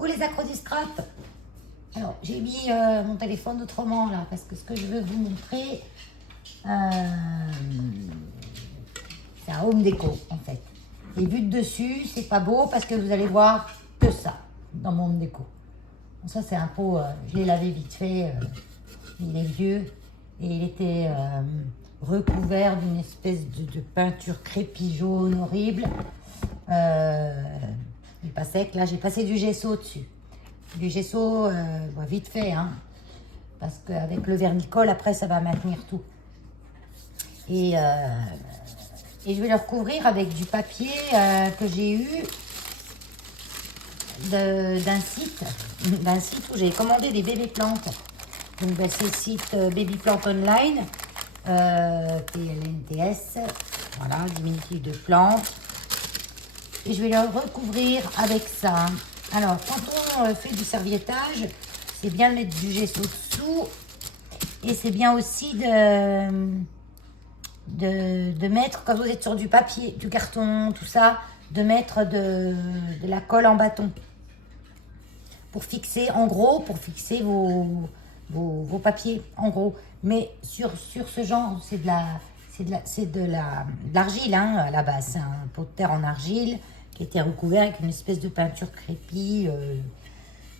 Coucou les accros du scrap. Alors j'ai mis mon téléphone autrement là parce que ce que je veux vous montrer c'est un home déco en fait. Et vu de dessus c'est pas beau parce que vous allez voir que ça dans mon home déco. Bon, ça c'est un pot, je l'ai lavé vite fait, il est vieux et il était recouvert d'une espèce de peinture crépie jaune horrible. Il n'est pas sec, là j'ai passé du gesso dessus. Du gesso vite fait, hein, parce qu'avec le vernicole après ça va maintenir tout. Et je vais le recouvrir avec du papier que j'ai eu d'un site où j'ai commandé des bébés plantes. Donc c'est le site Baby Plant Online, PLNTS, voilà, diminutif de plantes. Et je vais le recouvrir avec ça. Alors, quand on fait du serviettage, c'est bien de mettre du gesso dessous. Et c'est bien aussi de mettre, quand vous êtes sur du papier, du carton, tout ça, de mettre de la colle en bâton. Pour fixer, en gros, pour fixer vos papiers, en gros. Mais sur ce genre, c'est de l'argile, hein, à la base. C'est un pot de terre en argile qui était recouvert avec une espèce de peinture crépie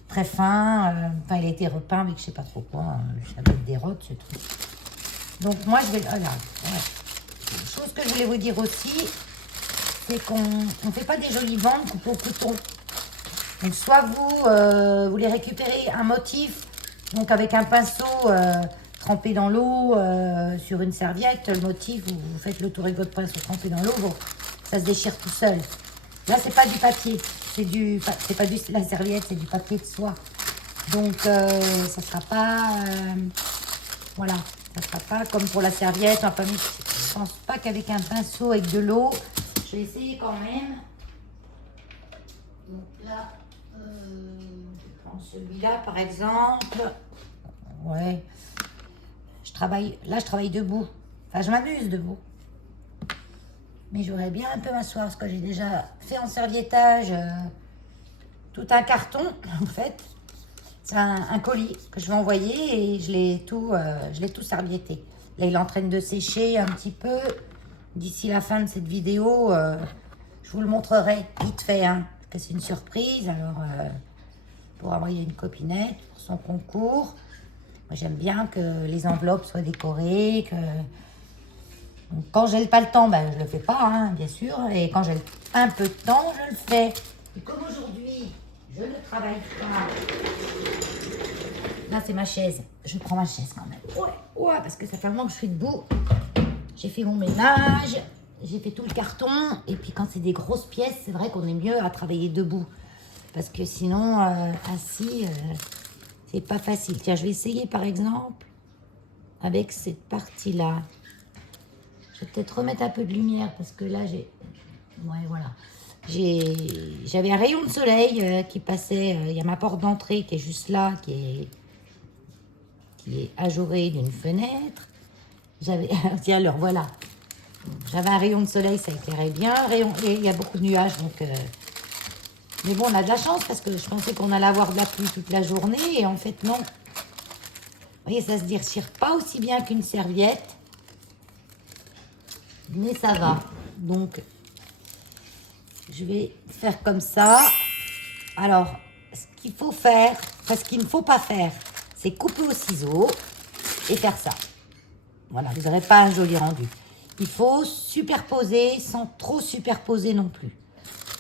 très fin. Enfin, il a été repeint avec je sais pas trop quoi. Ça doit être des rottes, ce truc. Donc, moi, je vais... Voilà. Ouais. Une chose que je voulais vous dire aussi, c'est qu'on ne fait pas des jolies bandes coupées au couteau. Donc, soit vous voulez récupérer un motif, donc avec un pinceau trempé dans l'eau sur une serviette, le motif, vous faites le tour avec votre pinceau trempé dans l'eau, bon, ça se déchire tout seul. Là, c'est pas du papier, c'est pas la serviette, c'est du papier de soie. Donc, ça sera pas, voilà, ça sera pas comme pour la serviette. Enfin, je pense pas qu'avec un pinceau avec de l'eau, je vais essayer quand même. Donc là, je prends celui-là par exemple. Ouais, je travaille debout. Enfin, je m'amuse debout. Mais j'aurais bien un peu m'asseoir parce que j'ai déjà fait en serviettage tout un carton en fait. C'est un colis que je vais envoyer et je l'ai tout servietté. Là, il est en train de sécher un petit peu. D'ici la fin de cette vidéo, je vous le montrerai vite fait, hein, parce que c'est une surprise. Alors, pour envoyer une copinette pour son concours. Moi, j'aime bien que les enveloppes soient décorées, que... Donc, quand j'ai pas le temps, ben, je le fais pas, hein, bien sûr. Et quand j'ai un peu de temps, je le fais. Et comme aujourd'hui, je ne travaille pas. Là, c'est ma chaise. Je prends ma chaise quand même. Ouais, parce que ça fait un moment que je suis debout. J'ai fait mon ménage. J'ai fait tout le carton. Et puis, quand c'est des grosses pièces, c'est vrai qu'on est mieux à travailler debout. Parce que sinon, assis, c'est pas facile. Tiens, je vais essayer, par exemple, avec cette partie-là. Je vais peut-être remettre un peu de lumière parce que là, ouais, voilà. J'avais un rayon de soleil qui passait. Il y a ma porte d'entrée qui est juste là, qui est ajourée d'une fenêtre. Tiens, alors voilà. J'avais un rayon de soleil, ça éclairait bien. Et il y a beaucoup de nuages, donc... Mais bon, on a de la chance parce que je pensais qu'on allait avoir de la pluie toute la journée. Et en fait, non. Vous voyez, ça se déchire pas aussi bien qu'une serviette. Mais ça va. Donc, je vais faire comme ça. Alors, ce qu'il faut faire, enfin, ce qu'il ne faut pas faire, c'est couper au ciseau et faire ça. Voilà, vous n'aurez pas un joli rendu. Il faut superposer sans trop superposer non plus.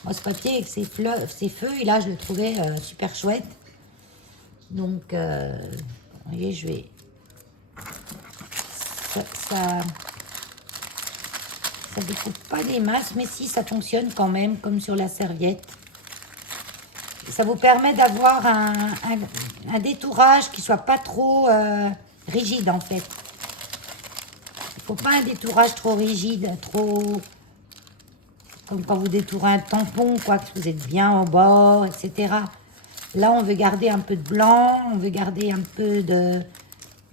Moi, ce papier avec ses feuilles, là, je le trouvais super chouette. Donc, vous voyez, je vais... Ça découpe pas des masses, mais si, ça fonctionne quand même, comme sur la serviette. Et ça vous permet d'avoir un détourage qui soit pas trop rigide, en fait. Il faut pas un détourage trop rigide, trop... Comme quand vous détourez un tampon, quoi, que vous êtes bien au bord, etc. Là, on veut garder un peu de blanc, on veut garder un peu de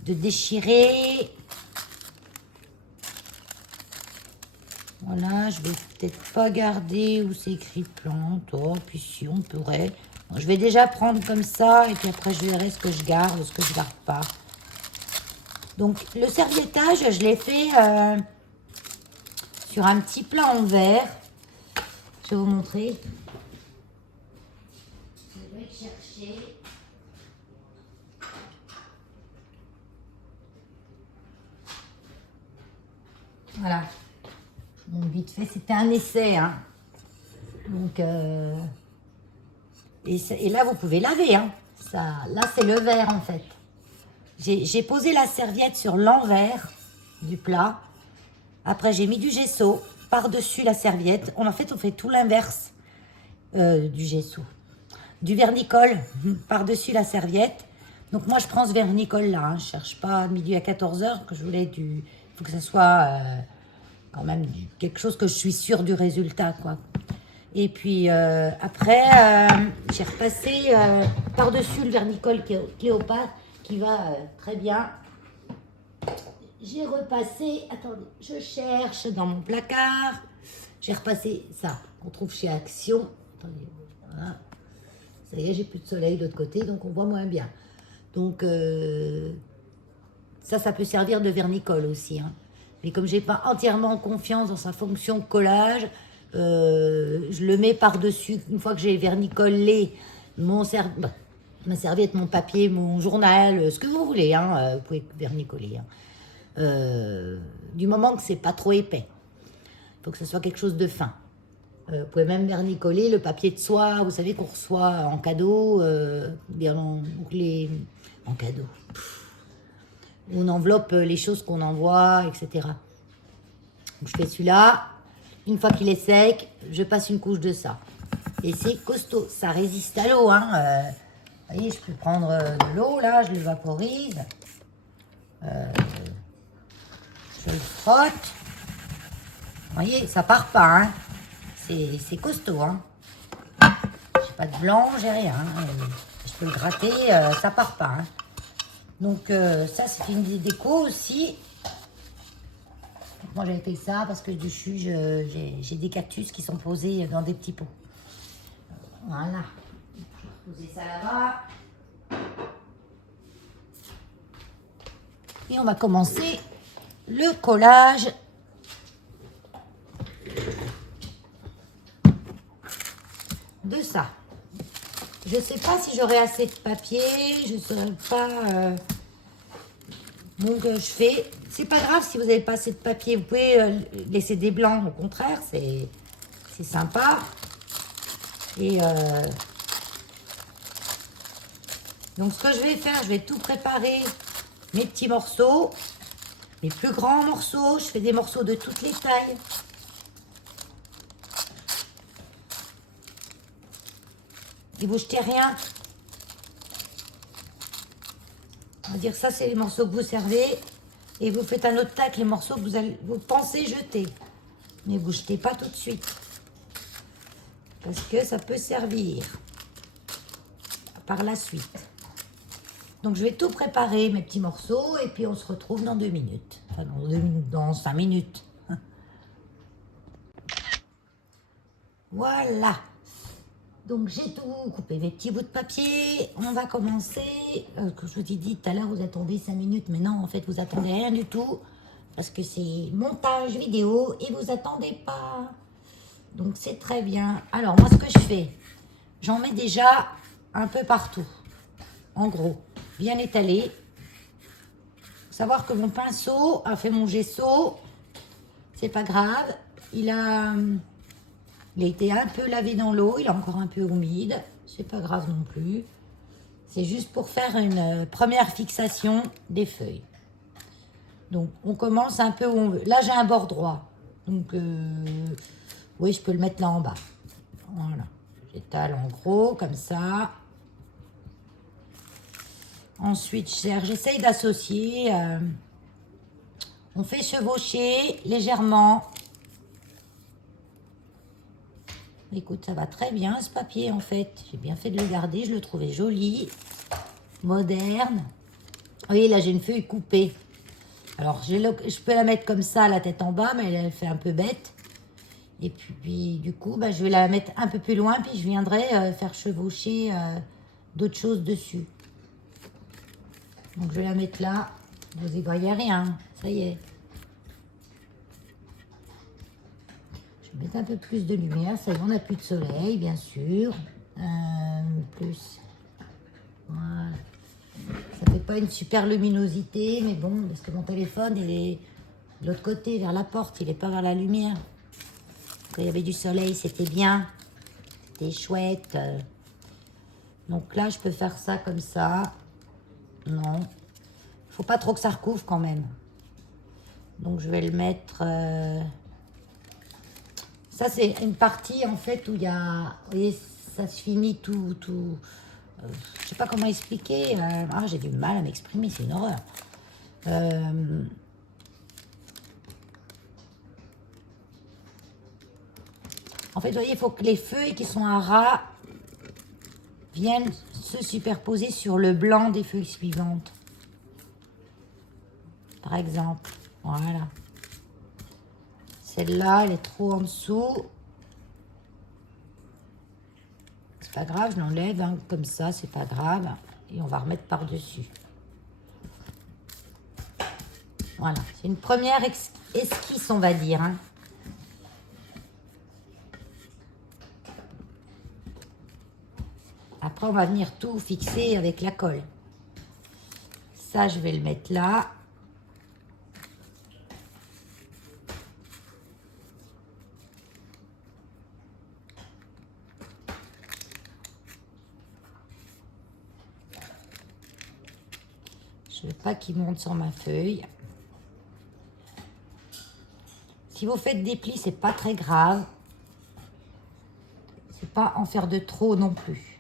déchiré. Voilà, je vais peut-être pas garder où c'est écrit plante. Oh, puis si, on pourrait. Bon, je vais déjà prendre comme ça et puis après je verrai ce que je garde, ce que je garde pas. Donc le serviettage, je l'ai fait sur un petit plat en verre. Je vais vous montrer. Je vais chercher. Voilà. Donc vite fait, c'était un essai. Hein. Donc, et là, vous pouvez laver. Hein. Ça, là, c'est le verre en fait. J'ai posé la serviette sur l'envers du plat. Après, j'ai mis du gesso par-dessus la serviette. En fait, on fait tout l'inverse du gesso. Du vernicole par-dessus la serviette. Donc, moi, je prends ce vernicole-là. Hein. Je ne cherche pas à midi à 14h que je voulais du... Il faut que ça soit quand même quelque chose que je suis sûre du résultat, quoi. Et puis, après, j'ai repassé par-dessus le vernicole Cléopâtre qui va très bien. J'ai repassé, attendez, je cherche dans mon placard. J'ai repassé ça qu'on trouve chez Action. Attendez, voilà. Ça y est, j'ai plus de soleil de l'autre côté, donc on voit moins bien. Donc, ça peut servir de vernicole aussi. Hein. Mais comme j'ai pas entièrement confiance dans sa fonction collage, je le mets par-dessus. Une fois que j'ai vernicolé ma serviette, mon papier, mon journal, ce que vous voulez, hein, vous pouvez vernicoler. Hein. Du moment que c'est pas trop épais. Il faut que ce soit quelque chose de fin. Vous pouvez même vernicoler le papier de soie, vous savez, qu'on reçoit en cadeau, en cadeau. On enveloppe les choses qu'on envoie, etc. Donc, je fais celui-là. Une fois qu'il est sec, je passe une couche de ça. Et c'est costaud, ça résiste à l'eau. Hein. Vous voyez, je peux prendre de l'eau, là, je le vaporise. Je le frotte. Vous voyez, ça part pas. Hein. C'est costaud. Hein. J'ai pas de blanc, j'ai rien. Hein. Je peux le gratter, ça part pas. Hein. Donc ça, c'est une déco aussi. Donc, moi, j'avais fait ça parce que dessus, j'ai des cactus qui sont posés dans des petits pots. Voilà. Je vais poser ça là-bas. Et on va commencer le collage. De ça. Je ne sais pas si j'aurai assez de papier. Je ne saurais pas... Donc, je fais... C'est pas grave si vous n'avez pas assez de papier. Vous pouvez laisser des blancs. Au contraire, c'est sympa. Et donc, ce que je vais faire, je vais tout préparer. Mes petits morceaux. Mes plus grands morceaux. Je fais des morceaux de toutes les tailles. Et vous jetez rien. On va dire ça, c'est les morceaux que vous servez. Et vous faites un autre tas avec les morceaux que vous pensez jeter. Mais vous ne jetez pas tout de suite. Parce que ça peut servir par la suite. Donc, je vais tout préparer, mes petits morceaux. Et puis, on se retrouve dans 2 minutes. Enfin, dans 5 minutes. Voilà. Donc, j'ai tout coupé, mes petits bouts de papier. On va commencer. Comme je vous ai dit tout à l'heure, vous attendez 5 minutes. Mais non, en fait, vous attendez rien du tout. Parce que c'est montage vidéo et vous attendez pas. Donc, c'est très bien. Alors, moi, ce que je fais, j'en mets déjà un peu partout. En gros, bien étalé. Faut savoir que mon pinceau a fait mon gesso. C'est pas grave. Il a été un peu lavé dans l'eau, il est encore un peu humide, c'est pas grave non plus. C'est juste pour faire une première fixation des feuilles. Donc on commence un peu où on veut. Là j'ai un bord droit, donc oui je peux le mettre là en bas. Voilà, j'étale en gros comme ça. Ensuite j'essaye d'associer. On fait chevaucher légèrement. Écoute, ça va très bien ce papier en fait. J'ai bien fait de le garder, je le trouvais joli, moderne. Vous voyez, là j'ai une feuille coupée. Alors je peux la mettre comme ça, la tête en bas, mais elle fait un peu bête. Et puis du coup, bah, je vais la mettre un peu plus loin, puis je viendrai faire chevaucher d'autres choses dessus. Donc je vais la mettre là. Vous y voyez rien, ça y est. Je vais mettre un peu plus de lumière. Ça y est, on n'a plus de soleil, bien sûr. Plus. Voilà. Ça fait pas une super luminosité, mais bon, parce que mon téléphone, il est de l'autre côté, vers la porte. Il n'est pas vers la lumière. Quand il y avait du soleil, c'était bien. C'était chouette. Donc là, je peux faire ça comme ça. Non. Faut pas trop que ça recouvre quand même. Donc je vais le mettre... Ça, c'est une partie en fait où il y a... Vous voyez, ça se finit tout... je sais pas comment expliquer. J'ai du mal à m'exprimer, c'est une horreur. En fait, vous voyez, il faut que les feuilles qui sont à ras viennent se superposer sur le blanc des feuilles suivantes. Par exemple, voilà. Celle-là, elle est trop en dessous. C'est pas grave, je l'enlève hein, comme ça, c'est pas grave. Et on va remettre par-dessus. Voilà, c'est une première esquisse, on va dire. Hein. Après, on va venir tout fixer avec la colle. Ça, je vais le mettre là. Je ne veux pas qu'il monte sur ma feuille. Si vous faites des plis, c'est pas très grave. C'est pas en faire de trop non plus.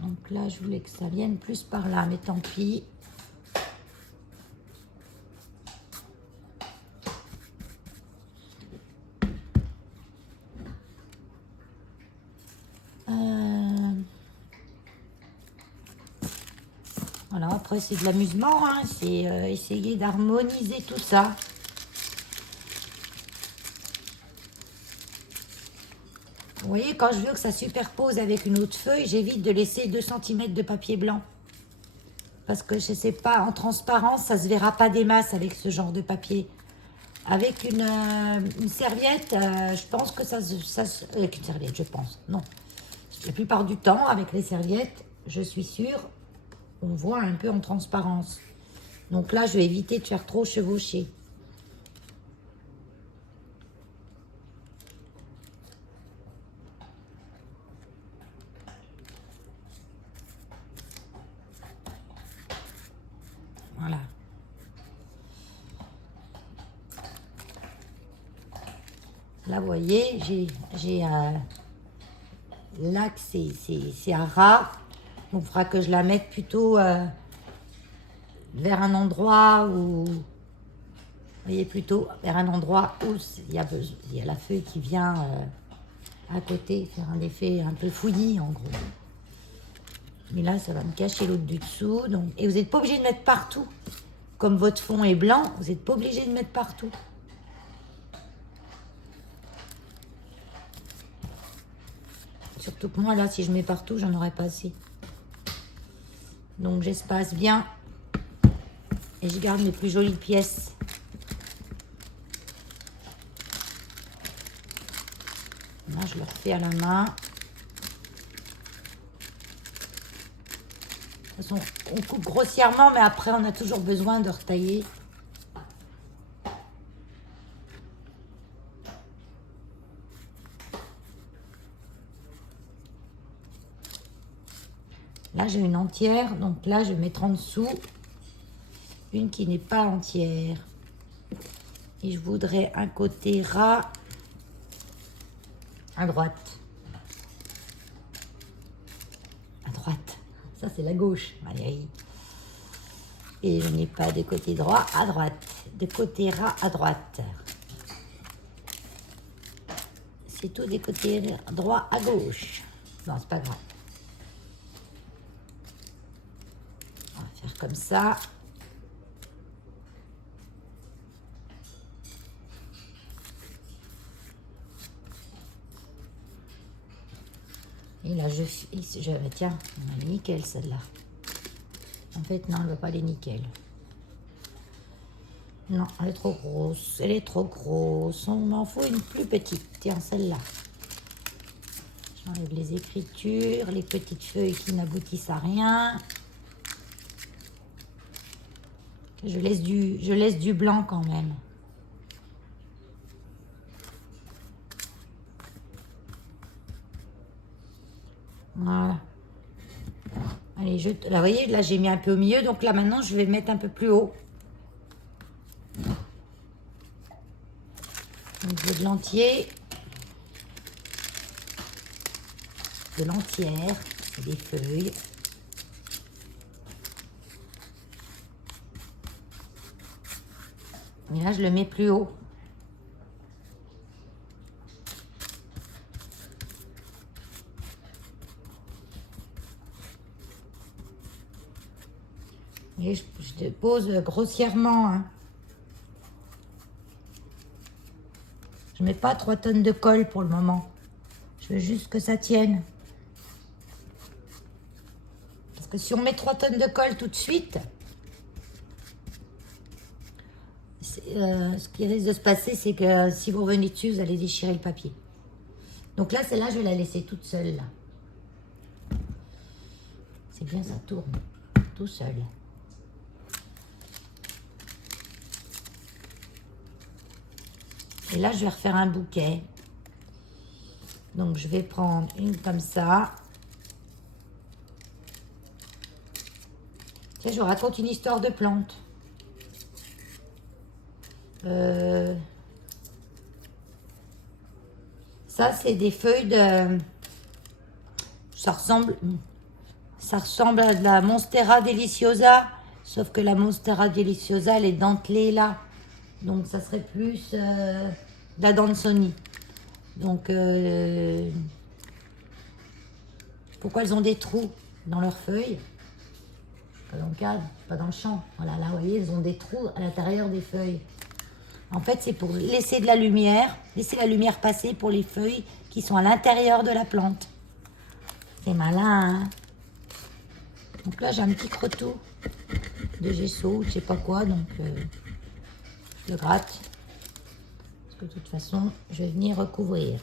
Donc là, je voulais que ça vienne plus par là, mais tant pis. Voilà, après c'est de l'amusement, hein. C'est essayer d'harmoniser tout ça. Vous voyez, quand je veux que ça superpose avec une autre feuille, j'évite de laisser 2 cm de papier blanc. Parce que je ne sais pas, en transparence, ça ne se verra pas des masses avec ce genre de papier. Avec une serviette, je pense que avec une serviette, je pense, non. La plupart du temps, avec les serviettes, je suis sûre, on voit un peu en transparence. Donc là, je vais éviter de faire trop chevaucher. Voilà. Là, vous voyez, j'ai là que c'est à ras. Donc, il faudra que je la mette plutôt vers un endroit où... Vous voyez, plutôt vers un endroit où il y a la feuille qui vient à côté, faire un effet un peu fouillis, en gros. Mais là, ça va me cacher l'autre du dessous. Donc... Et vous n'êtes pas obligé de mettre partout. Comme votre fond est blanc, vous n'êtes pas obligé de mettre partout. Surtout que moi, là, si je mets partout, j'en aurais pas assez. Donc, j'espace bien. Et je garde les plus jolies pièces. Là, je le refais à la main. De toute façon, on coupe grossièrement, mais après, on a toujours besoin de retailler. Là, j'ai une entière, donc là, je vais mettre en dessous une qui n'est pas entière. Et je voudrais un côté ras à droite. À droite. Ça, c'est la gauche, Valérie. Et je n'ai pas de côté droit à droite. De côté ras à droite. C'est tout des côtés droit à gauche. Non, c'est pas grave. On va faire comme ça. Et là, tiens, elle est nickel celle-là. En fait, non, elle ne va pas aller nickel. Non, elle est trop grosse. Elle est trop grosse. On m'en faut une plus petite. Tiens, celle-là. J'enlève les écritures, les petites feuilles qui n'aboutissent à rien. Je laisse du blanc quand même. Voilà. Allez, là, vous voyez, là, j'ai mis un peu au milieu. Donc là, maintenant, je vais mettre un peu plus haut. Donc, je veux de l'entier. De l'entière. C'est des feuilles. Et là, je le mets plus haut. Et je dépose grossièrement. Hein. Je mets pas 3 tonnes de colle pour le moment. Je veux juste que ça tienne. Parce que si on met 3 tonnes de colle tout de suite, ce qui risque de se passer, c'est que si vous revenez dessus, vous allez déchirer le papier. Donc là, celle-là, je vais la laisser toute seule. Là. C'est bien, ça tourne tout seul. Et là, je vais refaire un bouquet. Donc, je vais prendre une comme ça. Tiens, je vous raconte une histoire de plante. Ça, c'est des feuilles de... Ça ressemble à de la Monstera deliciosa. Sauf que la Monstera deliciosa, elle est dentelée là. Donc, ça serait plus de la Dansoni. Donc, pourquoi elles ont des trous dans leurs feuilles? Pas dans le cadre, pas dans le champ. Voilà, là, vous voyez, elles ont des trous à l'intérieur des feuilles. En fait, c'est pour laisser de la lumière passer pour les feuilles qui sont à l'intérieur de la plante. C'est malin, hein? Donc là, j'ai un petit crotteau de gesso, je sais pas quoi, donc je le gratte. Parce que de toute façon, je vais venir recouvrir.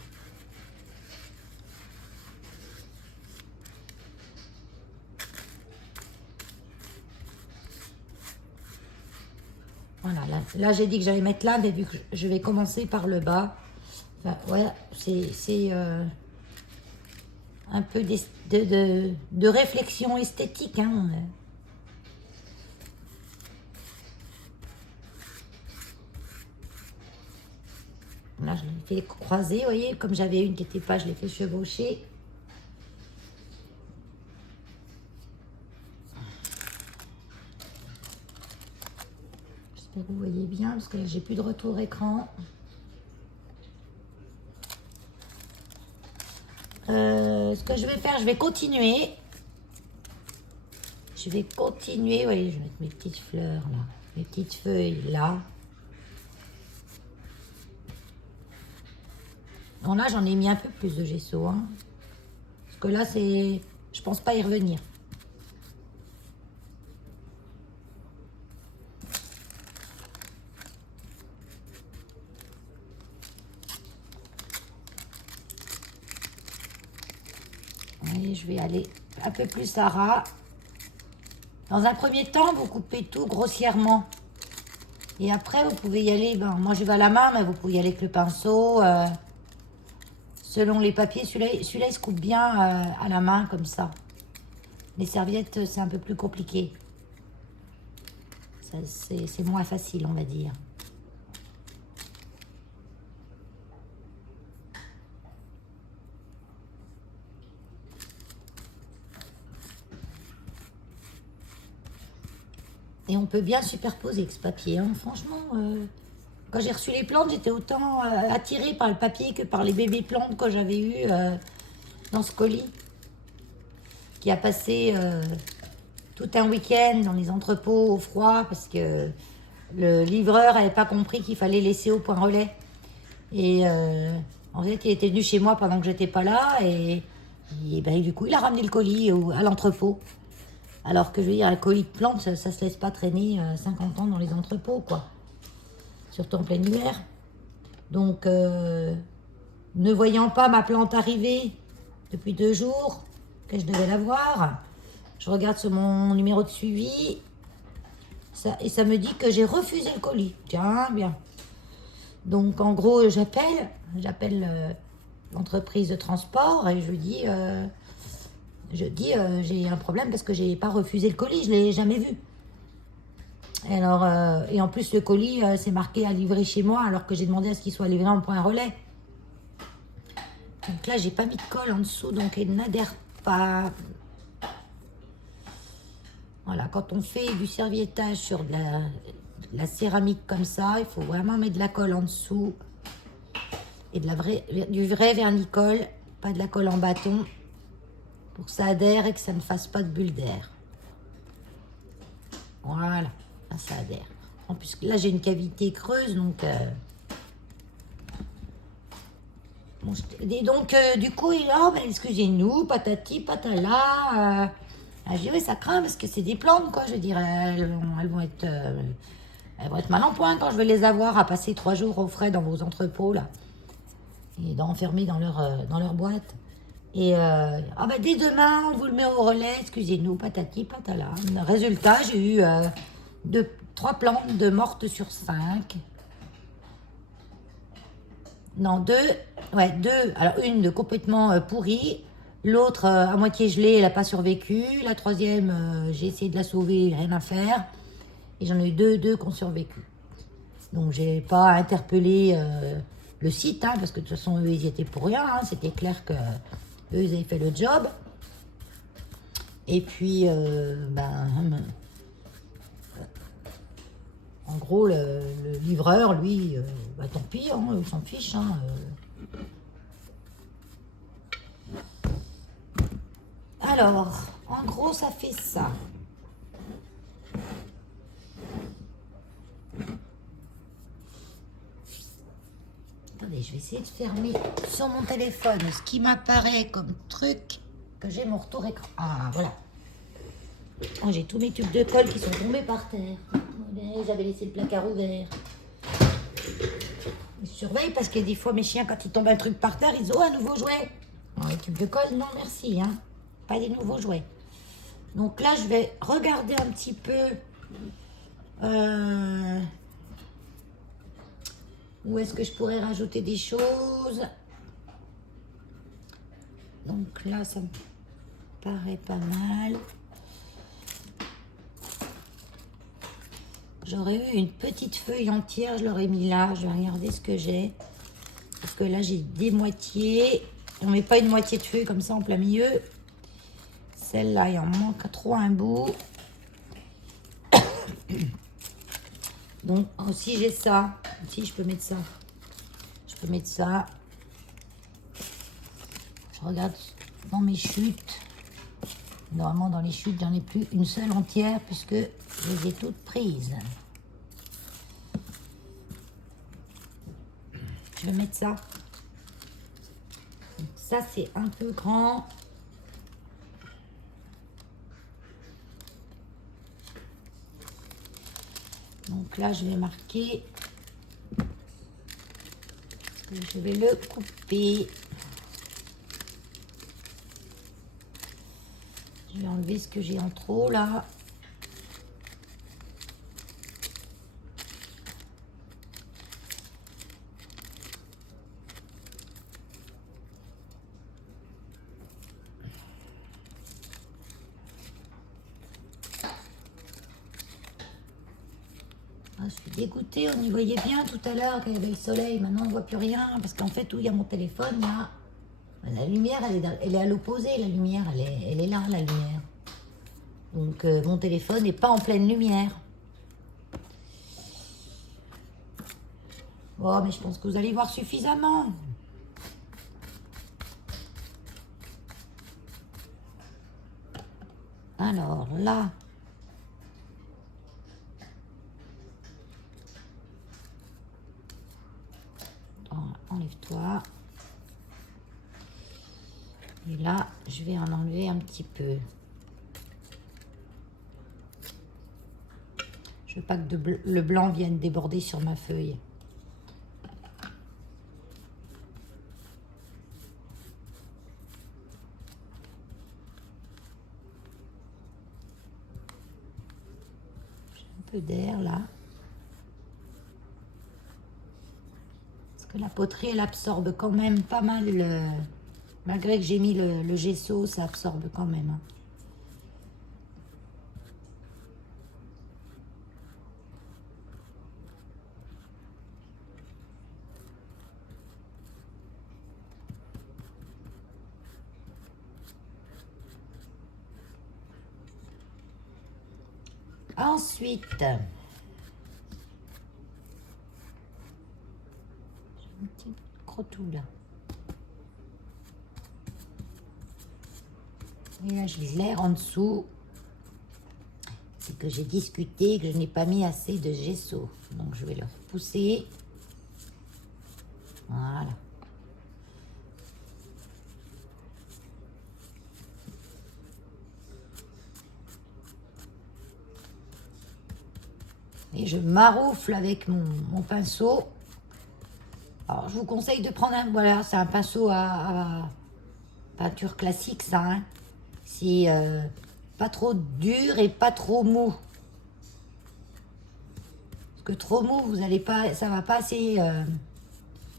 Voilà, là j'ai dit que j'allais mettre là, mais vu que je vais commencer par le bas, enfin, ouais, c'est un peu de réflexion esthétique. Hein. Là, je l'ai fait croiser, vous voyez, comme j'avais une qui n'était pas, je l'ai fait chevaucher. J'espère que vous voyez bien, parce que là, j'ai plus de retour écran. Ce que je vais faire, je vais continuer. Je vais continuer, vous voyez, je vais mettre mes petites fleurs là, mes petites feuilles là. Bon, là, j'en ai mis un peu plus de gesso. Hein. Parce que là, c'est... Je pense pas y revenir. Et je vais aller un peu plus à ras. Dans un premier temps, vous coupez tout grossièrement. Et après, vous pouvez y aller... Ben, moi, je vais à la main, mais vous pouvez y aller avec le pinceau. Selon les papiers, celui-là, il se coupe bien à la main, comme ça. Les serviettes, c'est un peu plus compliqué. C'est moins facile, on va dire. Et on peut bien superposer avec ce papier. Hein. Franchement, quand j'ai reçu les plantes, j'étais autant attirée par le papier que par les bébés plantes que j'avais eues dans ce colis. Qui a passé tout un week-end dans les entrepôts au froid parce que le livreur n'avait pas compris qu'il fallait laisser au point relais. Et en fait, il était venu chez moi pendant que j'étais pas là et Et ben, du coup, il a ramené le colis à l'entrepôt. Alors que je veux dire, un colis de plantes, ça se laisse pas traîner 50 ans dans les entrepôts, quoi. Surtout en plein hiver. Donc, ne voyant pas ma plante arriver depuis 2 jours, que je devais la voir, je regarde sur mon numéro de suivi, et ça me dit que j'ai refusé le colis. Tiens, bien. Donc, en gros, j'appelle l'entreprise de transport et je dis, j'ai un problème parce que j'ai pas refusé le colis, je l'ai jamais vu. Et alors, et en plus, le colis, c'est marqué à livrer chez moi alors que j'ai demandé à ce qu'il soit livré en point relais. Donc là, j'ai pas mis de colle en dessous, donc elle n'adhère pas. Voilà, quand on fait du serviettage sur de la céramique comme ça, il faut vraiment mettre de la colle en dessous et du vrai vernicole, pas de la colle en bâton, pour que ça adhère et que ça ne fasse pas de bulle d'air. Voilà, là, ça adhère. En plus, là, j'ai une cavité creuse, donc... et donc, du coup, il a, ben, excusez-nous, patati, patala. Je dis, oui, ça craint parce que c'est des plantes, quoi. Je veux dire, elles vont être mal en point quand je vais les avoir à passer 3 jours au frais dans vos entrepôts, là. Et enfermés dans leur boîte. Et ben, dès demain, on vous le met au relais, excusez-nous, patati, patala. Résultat, j'ai eu 3 plantes de mortes sur 5. Non, 2. Ouais, 2. Alors, une de complètement pourrie. L'autre, à moitié gelée, elle n'a pas survécu. La troisième, j'ai essayé de la sauver, rien à faire. Et j'en ai eu deux qui ont survécu. Donc, j'ai pas interpellé le site, hein, parce que de toute façon, eux, ils y étaient pour rien. Hein. C'était clair que eux, ils avaient fait le job. Et puis, en gros, le livreur, lui, tant pis, hein, il s'en fiche. Hein, Alors, en gros, ça fait ça. Attendez, je vais essayer de fermer sur mon téléphone ce qui m'apparaît comme truc que j'ai mon retour écran. Ah, voilà. Oh, j'ai tous mes tubes de colle qui sont tombés par terre. J'avais laissé le placard ouvert. Je surveille parce que des fois, mes chiens, quand ils tombent un truc par terre, ils disent « Oh, un nouveau jouet !» Non, les tubes de colle, non, merci. Hein. Pas des nouveaux jouets. Donc là, je vais regarder un petit peu où est-ce que je pourrais rajouter des choses. Donc là, ça me paraît pas mal. J'aurais eu une petite feuille entière, je l'aurais mis là. Je vais regarder ce que j'ai. Parce que là, j'ai des moitiés. On met pas une moitié de feuille comme ça en plein milieu. Celle-là, il en manque trop un bout. Donc, aussi, j'ai ça. Si, je peux mettre ça. Je peux mettre ça. Je regarde dans mes chutes. Normalement, dans les chutes, j'en ai plus une seule entière puisque je les ai toutes prises. Je vais mettre ça. Donc, ça, c'est un peu grand. Donc là, je vais marquer. Je vais le couper. Je vais enlever ce que j'ai en trop là. Je suis dégoûtée, on y voyait bien tout à l'heure qu'il y avait le soleil. Maintenant, on ne voit plus rien parce qu'en fait, où il y a mon téléphone, là, la lumière, elle est à l'opposé. La lumière, elle est là, la lumière. Donc, mon téléphone n'est pas en pleine lumière. Oh, mais je pense que vous allez voir suffisamment. Alors, là... Enlève-toi. Et là, je vais en enlever un petit peu. Je veux pas que le blanc vienne déborder sur ma feuille. J'ai un peu d'air là. Parce que la poterie, elle absorbe quand même pas mal. Malgré que j'ai mis le gesso, ça absorbe quand même. Hein. Ensuite, j'ai un petit crotou là. Et là, j'ai l'air en dessous. C'est que j'ai discuté, que je n'ai pas mis assez de gesso. Donc, je vais le repousser. Voilà. Et je maroufle avec mon pinceau. Alors, je vous conseille de prendre un... Voilà, c'est un pinceau à peinture classique, ça. Hein. C'est pas trop dur et pas trop mou. Parce que trop mou, vous allez pas, ça va pas assez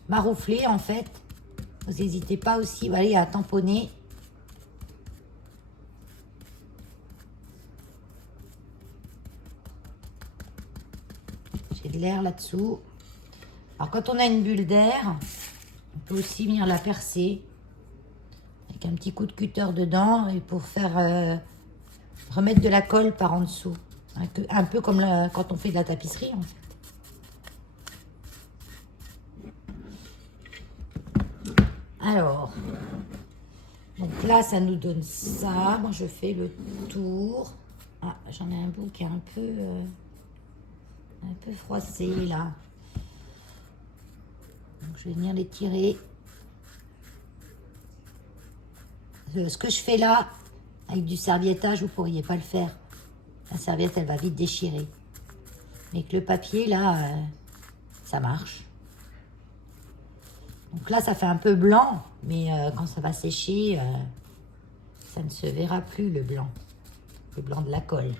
maroufler, en fait. Vous n'hésitez pas aussi allez, à tamponner. J'ai de l'air là-dessous. Alors, quand on a une bulle d'air, on peut aussi venir la percer avec un petit coup de cutter dedans et pour faire remettre de la colle par en dessous. Un peu comme quand on fait de la tapisserie, en fait. Alors, donc là, ça nous donne ça. Moi, je fais le tour. Ah, j'en ai un bout qui est un peu froissé, là. Donc, je vais venir les tirer. Ce que je fais là, avec du serviettage, vous ne pourriez pas le faire. La serviette, elle va vite déchirer. Mais que le papier, là, ça marche. Donc là, ça fait un peu blanc, mais quand ça va sécher, ça ne se verra plus, le blanc de la colle.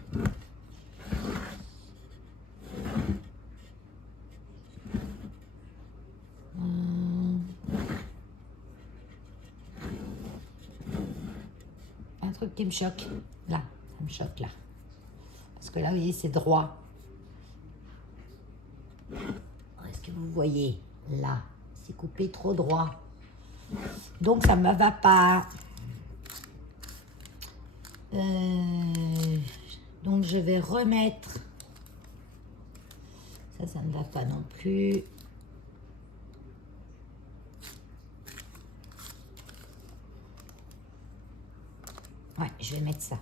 Un truc qui me choque, là, ça me choque là. Parce que là, vous voyez, c'est droit. Est-ce que vous voyez, là, c'est coupé trop droit. Donc, ça ne me va pas. Donc, je vais remettre. Ça ne va pas non plus. Ouais, je vais mettre ça.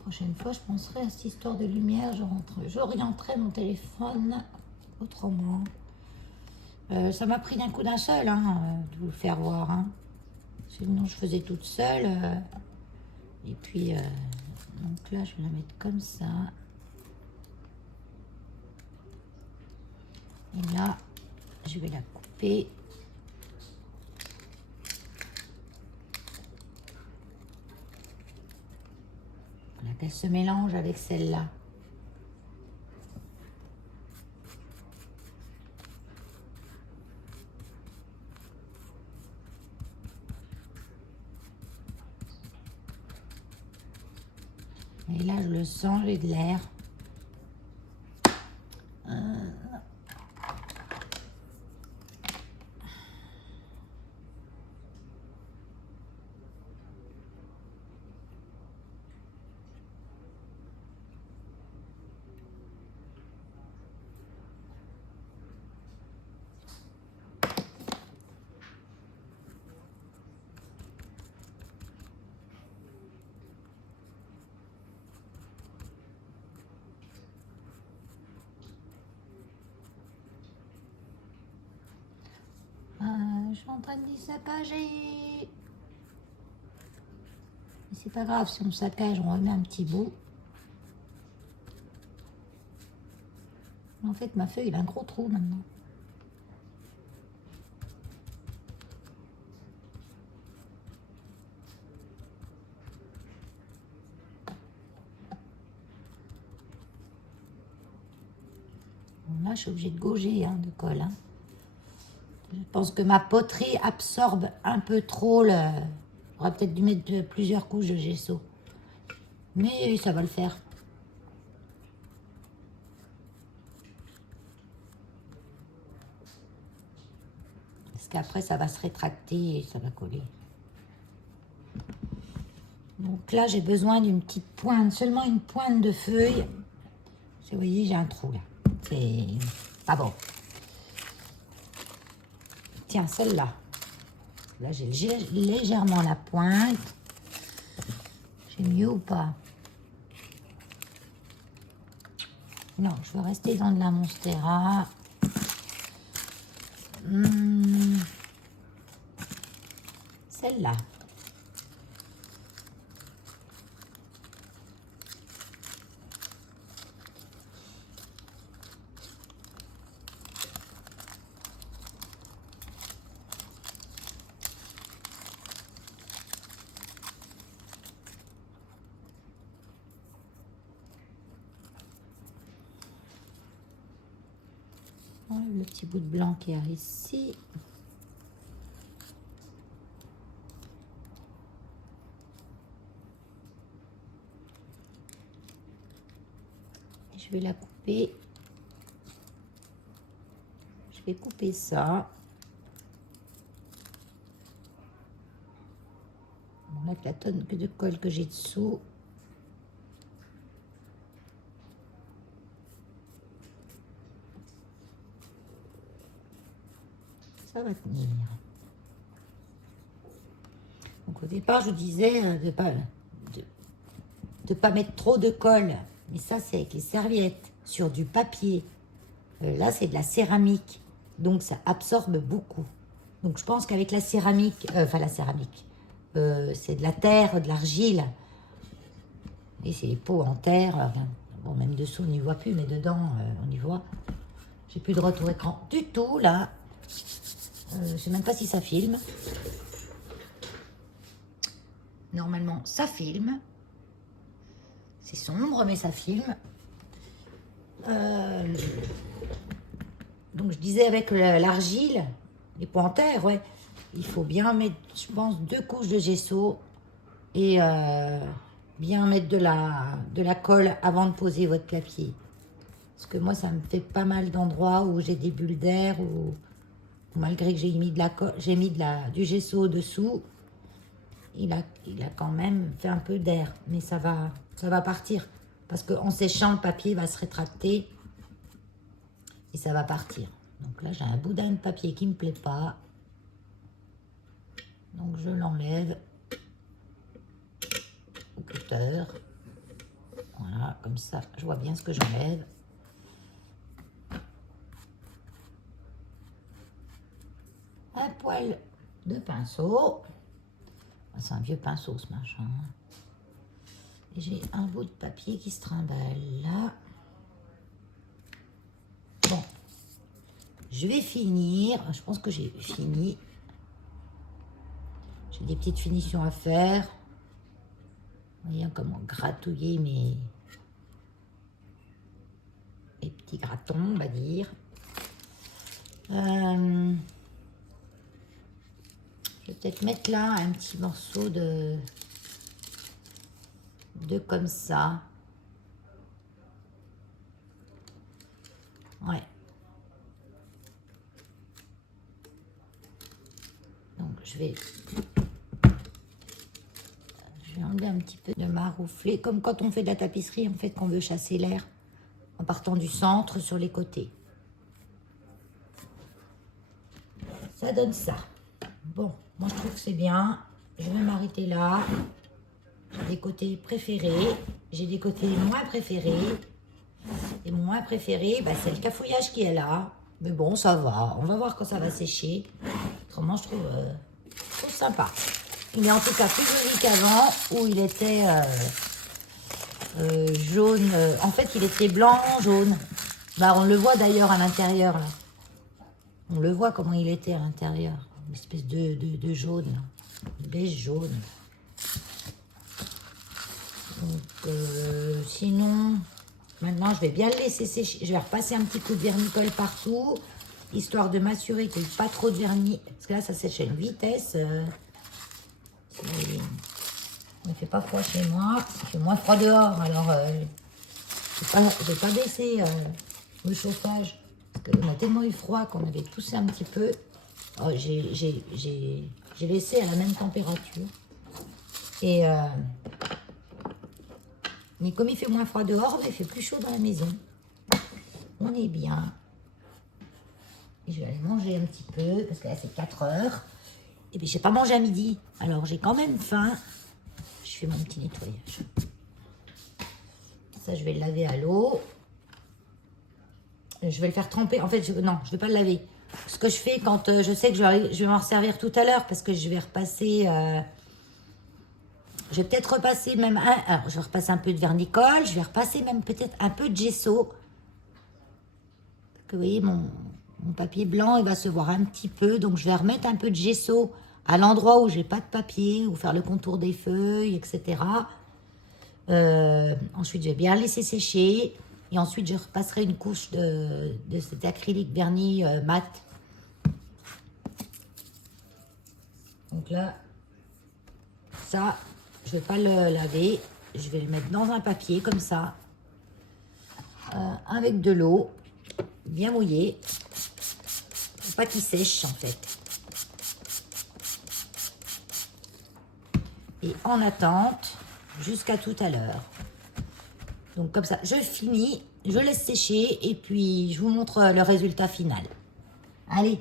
Prochaine fois, je penserai à cette histoire de lumière. J'orienterai mon téléphone autrement. Ça m'a pris d'un coup d'un seul, hein, de vous le faire voir. Hein. Sinon, je faisais toute seule. Et puis, donc là, je vais la mettre comme ça. Et là, je vais la couper. Voilà, qu'elle se mélange avec celle-là. Et là, je le sens, j'ai de l'air. en train de saccager. Mais c'est pas grave, si on saccage, on remet un petit bout. En fait, ma feuille, il a un gros trou maintenant. Bon, là, je suis obligée de gauger de colle. Hein. Je pense que ma poterie absorbe un peu trop le... J'aurais peut-être dû mettre plusieurs couches de gesso. Mais ça va le faire. Parce qu'après, ça va se rétracter et ça va coller. Donc là, j'ai besoin d'une petite pointe, seulement une pointe de feuille. Vous voyez, j'ai un trou là. C'est pas bon. Tiens, celle-là. Là, j'ai légèrement la pointe. J'ai mieux ou pas? Non, je veux rester dans de la Monstera. Celle-là. Le petit bout de blanc qui est ici. Et je vais la couper. Je vais couper ça. Bon, avec la tonne de colle que j'ai dessous. Ça va tenir. Donc au départ, je vous disais de pas mettre trop de colle. Mais ça, c'est avec les serviettes sur du papier. Là, c'est de la céramique. Donc ça absorbe beaucoup. Donc je pense qu'avec la céramique, c'est de la terre, de l'argile. Et c'est les pots en terre. Bon, même dessous, on n'y voit plus, mais dedans, on y voit. J'ai plus de retour écran du tout, là. Je sais même pas si ça filme. Normalement, ça filme. C'est sombre, mais ça filme. Donc, je disais avec l'argile, les pots en terre, ouais, il faut bien mettre, je pense, 2 couches de gesso et bien mettre de la colle avant de poser votre papier. Parce que moi, ça me fait pas mal d'endroits où j'ai des bulles d'air ou malgré que j'ai mis du gesso dessous, il a quand même fait un peu d'air. Mais ça va partir. Parce qu'en séchant, le papier va se rétracter et ça va partir. Donc là, j'ai un boudin de papier qui ne me plaît pas. Donc je l'enlève au cutter. Voilà, comme ça, je vois bien ce que j'enlève. Un poil de pinceau. C'est un vieux pinceau, ce machin. Et j'ai un bout de papier qui se trimballe là. Bon. Je vais finir. Je pense que j'ai fini. J'ai des petites finitions à faire. Vous voyez comment gratouiller mes petits gratons, on va dire. Je vais peut-être mettre là un petit morceau de comme ça. Ouais. Donc je vais enlever un petit peu de marouflé, comme quand on fait de la tapisserie, en fait, qu'on veut chasser l'air en partant du centre sur les côtés. Ça donne ça. Bon, moi je trouve que c'est bien. Je vais m'arrêter là. J'ai des côtés préférés. J'ai des côtés moins préférés. Et mon moins préféré, c'est le cafouillage qui est là. Mais bon, ça va. On va voir quand ça va sécher. Autrement, je trouve sympa. Il est en tout cas plus joli qu'avant, où il était jaune. En fait, il était blanc, jaune. Bah, on le voit d'ailleurs à l'intérieur, là. On le voit comment il était à l'intérieur. Une espèce de jaune, là. Beige jaune. Donc, sinon, maintenant, je vais bien le laisser sécher. Je vais repasser un petit coup de vernicole partout, histoire de m'assurer qu'il n'y ait pas trop de vernis. Parce que là, ça sèche à une vitesse. Il ne fait pas froid chez moi. Il fait moins froid dehors. Alors, je vais pas baisser le chauffage. Parce qu'on a tellement eu froid qu'on avait toussé un petit peu. Oh, j'ai laissé à la même température. Et... mais comme il fait moins froid dehors, il fait plus chaud dans la maison. On est bien. Et je vais aller manger un petit peu, parce que là c'est 4 heures. Et puis je n'ai pas mangé à midi. Alors j'ai quand même faim. Je fais mon petit nettoyage. Ça, je vais le laver à l'eau. Je vais le faire tremper. En fait, non, je ne vais pas le laver. Ce que je fais quand je sais que je vais m'en servir tout à l'heure, parce que je vais repasser... je vais peut-être repasser même alors, je vais repasser un peu de vernicole. Je vais repasser même peut-être un peu de gesso. Parce que vous voyez, mon papier blanc, il va se voir un petit peu. Donc, je vais remettre un peu de gesso à l'endroit où j'ai pas de papier, ou faire le contour des feuilles, etc. Ensuite, je vais bien laisser sécher. Et ensuite, je repasserai une couche de cet acrylique verni mat. Donc là, ça, je ne vais pas le laver. Je vais le mettre dans un papier comme ça. Avec de l'eau. Bien mouillée. Faut pas qu'il sèche en fait. Et en attente, jusqu'à tout à l'heure. Donc comme ça, je finis, je laisse sécher et puis je vous montre le résultat final. Allez,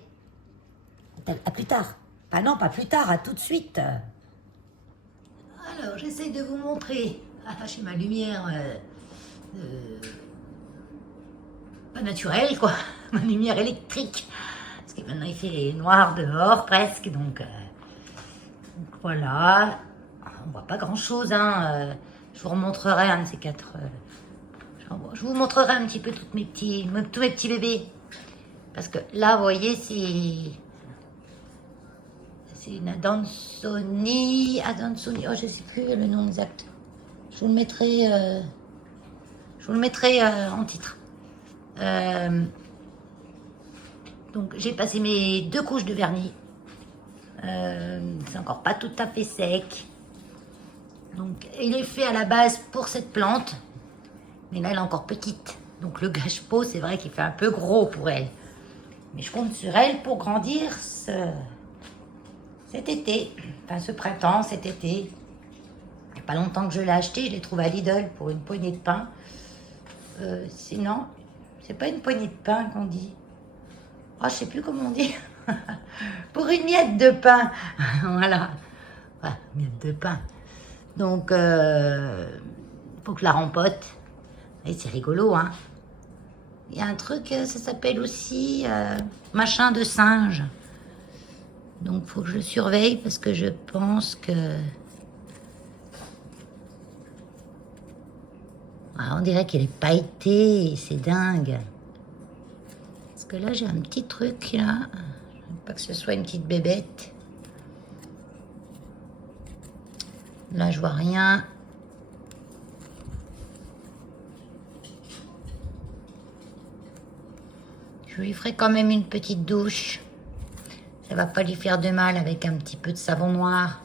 à plus tard. Ah non, pas plus tard, à tout de suite. Alors, j'essaie de vous montrer. Ah, j'ai ma lumière pas naturelle, quoi. Ma lumière électrique. Parce que maintenant, il fait noir dehors, presque. Donc voilà. On voit pas grand-chose, hein. Je vous remontrerai un de ces 4... je vous montrerai un petit peu tous mes petits bébés. Parce que là, vous voyez, c'est une Adansonii. Oh, je ne sais plus le nom exact. Je vous le mettrai, en titre. Donc, j'ai passé mes 2 couches de vernis. C'est encore pas tout à fait sec. Donc, il est fait à la base pour cette plante. Mais là, elle est encore petite. Donc, le gâche-pot, c'est vrai qu'il fait un peu gros pour elle. Mais je compte sur elle pour grandir cet été. Enfin, ce printemps, cet été. Il n'y a pas longtemps que je l'ai acheté. Je l'ai trouvé à Lidl pour une poignée de pain. Sinon, c'est pas une poignée de pain qu'on dit. Oh, je sais plus comment on dit. Pour une miette de pain. Voilà. Ouais, miette de pain. Donc, faut que je la rempote. Et c'est rigolo, hein. Il y a un truc, ça s'appelle aussi machin de singe. Donc, faut que je le surveille parce que je pense que... Ah, on dirait qu'il est pailleté, c'est dingue. Parce que là, j'ai un petit truc, là. Je veux pas que ce soit une petite bébête. Là, je vois rien. Je lui ferai quand même une petite douche. Ça va pas lui faire de mal avec un petit peu de savon noir.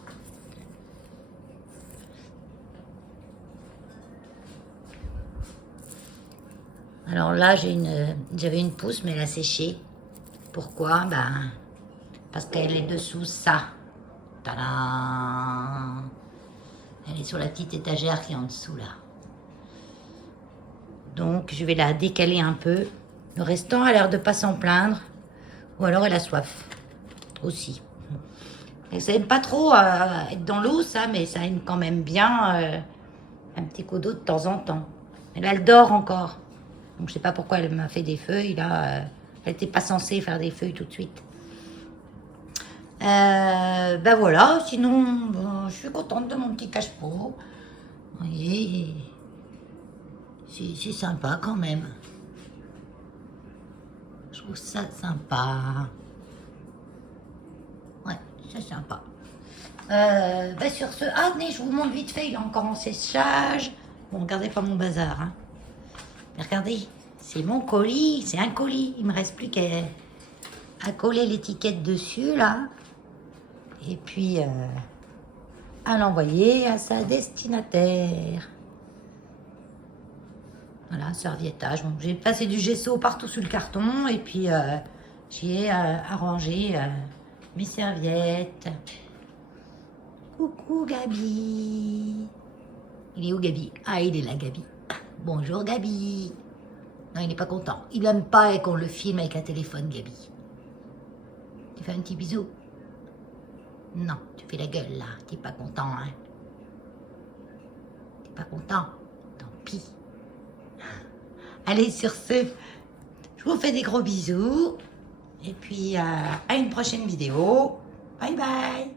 Alors là, j'avais une pousse, mais elle a séché. Pourquoi? Ben, parce qu'elle est dessous ça. Tadam! Elle est sur la petite étagère qui est en dessous là. Donc, je vais la décaler un peu. Le restant a l'air de pas s'en plaindre. Ou alors elle a soif. Aussi. Et ça aime pas trop être dans l'eau, ça, mais ça aime quand même bien un petit coup d'eau de temps en temps. Et là, elle dort encore. Donc, je sais pas pourquoi elle m'a fait des feuilles. Là, elle n'était pas censée faire des feuilles tout de suite. Ben voilà, sinon, bon, je suis contente de mon petit cache-pot. Vous voyez, c'est sympa quand même. Je trouve ça sympa. Ouais, c'est sympa. Ben sur ce, ah, tenez, je vous montre vite fait, il est encore en séchage. Bon, regardez pas mon bazar, hein. Mais regardez, c'est mon colis, c'est un colis. Il me reste plus qu'à coller l'étiquette dessus, là. Et puis, à l'envoyer à sa destinataire. Voilà, serviettage. Bon, j'ai passé du gesso partout sur le carton. Et puis, j'ai arrangé mes serviettes. Coucou Gabi. Il est où Gabi? Ah, il est là Gabi. Bonjour Gabi. Non, il n'est pas content. Il n'aime pas qu'on le filme avec un téléphone, Gabi. Tu fais un petit bisou? Non, tu fais la gueule là. T'es pas content, hein? T'es pas content? Tant pis. Allez, sur ce, je vous fais des gros bisous. Et puis, à une prochaine vidéo. Bye bye.